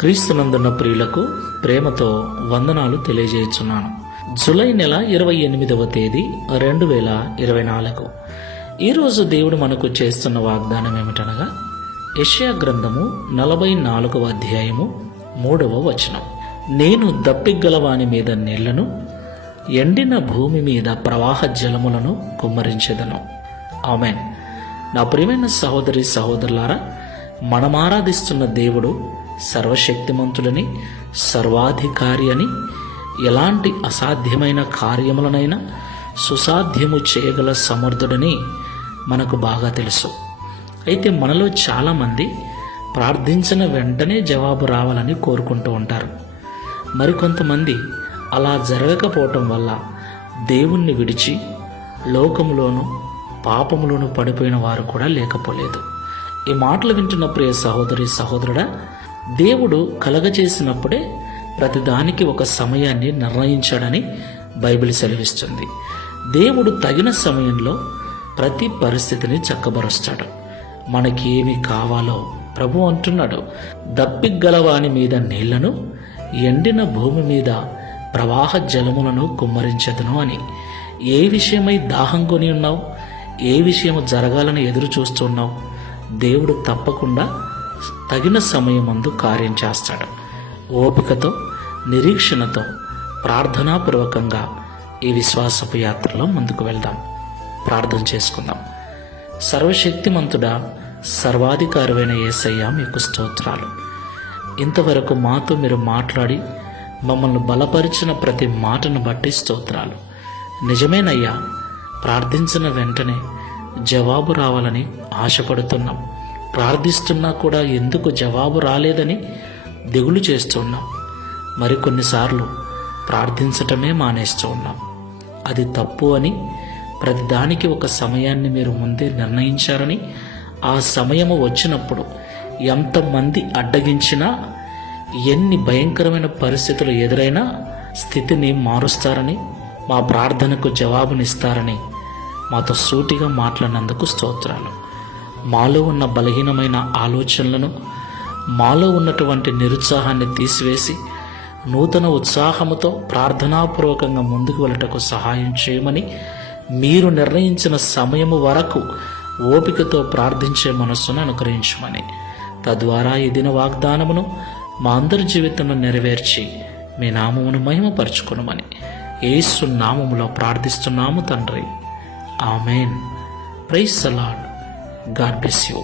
క్రీస్తునందున్న ప్రియులకు ప్రేమతో వందనాలు తెలియజేస్తున్నాను. జూలై నెల 28వ తేదీ 2024. ఈరోజు దేవుడు మనకు చేస్తున్న వాగ్దానం ఏమిటనగా యెషయా గ్రంథము 44వ అధ్యాయము 3వ వచనం. నేను దప్పిగలవాని మీద నీళ్లను, ఎండిన భూమి మీద ప్రవాహ జలములను కుమ్మరించెదను. ఆమేన్. నా ప్రియమైన సహోదరి సహోదరులారా, మనమారాధిస్తున్న దేవుడు సర్వశక్తిమంతుడని, సర్వాధికారి అని, ఎలాంటి అసాధ్యమైన కార్యములనైనా సుసాధ్యము చేయగల సమర్థుడని మనకు బాగా తెలుసు. అయితే మనలో చాలామంది ప్రార్థించిన వెంటనే జవాబు రావాలని కోరుకుంటూ ఉంటారు. మరికొంతమంది అలా జరగకపోవటం వల్ల దేవుణ్ణి విడిచి లోకములోను పాపములోను పడిపోయిన వారు కూడా లేకపోలేదు. ఈ మాటలు వింటున్న ప్రియ సహోదరి సహోదరుడా, దేవుడు కలగచేసినప్పుడే ప్రతిదానికి ఒక సమయాన్ని నిర్ణయించాడని బైబిల్ సెలవిస్తుంది. దేవుడు తగిన సమయంలో ప్రతి పరిస్థితిని చక్కబరుస్తాడు. మనకి ఏమి కావాలో ప్రభు అంటున్నాడు. దప్పిగలవాని మీద నీళ్లను, ఎండిన భూమి మీద ప్రవాహ జలములను కుమ్మరించెదను అని. ఏ విషయమై దాహం కొని ఉన్నావు, ఏ విషయము జరగాలని ఎదురు చూస్తున్నావు, దేవుడు తప్పకుండా తగిన సమయమందు కార్యం చేస్తాడు. ఓపికతో, నిరీక్షణతో, ప్రార్థనాపూర్వకంగా ఈ విశ్వాసపు యాత్రలో ముందుకు వెళ్దాం. ప్రార్థన చేసుకుందాం. సర్వశక్తిమంతుడా, సర్వాధికారమైన యేసయ్య, మీకు స్తోత్రాలు. ఇంతవరకు మాతో మీరు మాట్లాడి మమ్మల్ని బలపరిచిన ప్రతి మాటను బట్టి స్తోత్రాలు. నిజమేనయ్యా, ప్రార్థించిన వెంటనే జవాబు రావాలని ఆశపడుతున్నాం. ప్రార్థిస్తున్నా కూడా ఎందుకు జవాబు రాలేదని దిగులు చేస్తున్నాం. మరికొన్నిసార్లు ప్రార్థించటమే మానేస్తూ ఉన్నాం. అది తప్పు అని, ప్రతిదానికి ఒక సమయాన్ని మీరు ముందే నిర్ణయించారని, ఆ సమయము వచ్చినప్పుడు ఎంతమంది అడ్డగించినా, ఎన్ని భయంకరమైన పరిస్థితులు ఎదురైనా స్థితిని మారుస్తారని, మా ప్రార్థనకు జవాబునిస్తారని మాతో సూటిగా మాట్లాడినందుకు స్తోత్రాలు. మాలో ఉన్న బలహీనమైన ఆలోచనలను, మాలో ఉన్నటువంటి నిరుత్సాహాన్ని తీసివేసి నూతన ఉత్సాహముతో ప్రార్థనాపూర్వకంగా ముందుకు వెళ్ళటకు సహాయం చేయమని, మీరు నిర్ణయించిన సమయము వరకు ఓపికతో ప్రార్థించే మనస్సును అనుగ్రహించమని, తద్వారా ఈ దిన వాగ్దానమును మా అందరి జీవితంలో నెరవేర్చి మీ నామమును మహిమపరచుకునమని యేసు నామములో ప్రార్థిస్తున్నాము తండ్రి. Amen. Praise the lord. God bless you.